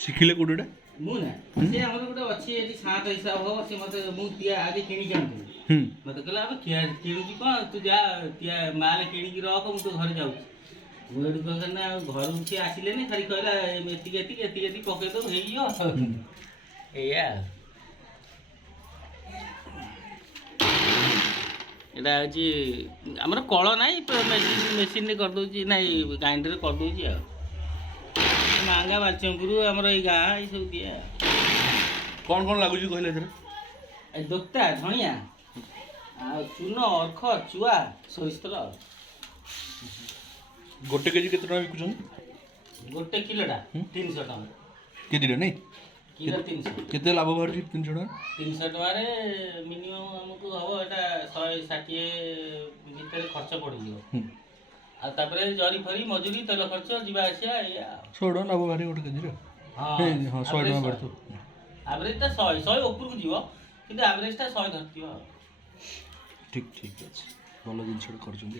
ଶିଖିଲେ କୋଉଟା ମୁଁ ନା ସେ ଆମର ଗୋଟେ ଅଛି ଏଠି ସାତ ହିସାବ ହବ ସେ ମତେ ମୁଁ ତିଆ ଆଜି କିଣିକି ଆଣିଥିଲି ମତେ କହିଲା ଆମେ କିଣୁଛି କଣ ତୁ ଯା ତିଆ ମାଲ କିଣିକି ରଖ ମୁଁ ତୋ ଘରେ ଯାଉଛି ମୁଁ ଏଠୁ କହିଲି ନା ଘରକୁ ସିଏ ଆସିଲେନି ଖାଲି କହିଲା ଏତିକି ଏତିକି ଏତିକି ଏତିକି ପକେଇଦବୁ ହେଇଯିବ ଏଇଆ ଏଇଟା ହଉଛି ଆମର କଳ ନାହିଁ ମେସିନରେ କରିଦେଉଛି ନାଇଁ ଗ୍ରାଇଣ୍ଡରରେ କରିଦେଉଛି ଆଉ ମାଙ୍ଗା ବାଲଚମପୁର ଆମର ଏଇ ଗାଁ ଏଇ ସବୁ ଦିଏ କଣ ଲାଗୁଛି କହିଲେ ଏଥିରେ ଏ ଦୋକ୍ତା ଧଣିଆ ଆଉ ଚୂନ ଅର୍ଖ ଚୁଆ ସୋରିଷ ତେଲ ଗୋଟେ କେଜି କେତେ ଟଙ୍କା ବିକୁଛନ୍ତି ଗୋଟେ କିଲୋଟା 300 ଟଙ୍କା କେଜିଟା ନାଇଁ କିଲୋ 300 କେତେ ଲାଭ ବାହାରୁଛି 300 ଟଙ୍କା 300 ଟଙ୍କାରେ ମିନିମମ୍ ଆମକୁ ହବ ଏଇଟା 160 ଭିତରେ ଖର୍ଚ୍ଚ ପଡ଼ିଯିବ ଆଉ ତାପରେ ଜରି ଫରି ମଜୁରୀ ତେଲ ଖର୍ଚ୍ଚ ଯିବା ଆସିବା ଏଇଆ 100 ଟଙ୍କା ଲାଭ ବାହାରି ଗୋଟେ କେଜିରେ ହଁ 100 ଟଙ୍କା ବାହାରୁଥିବ ଆଭରେଜଟା 100 ଉପରକୁ ଯିବ କିନ୍ତୁ ଆଭରେଜଟା 100 ଧରିଥିବ ଠିକ୍ ଅଛି ଭଲ ଜିନିଷଟା କରୁଛନ୍ତି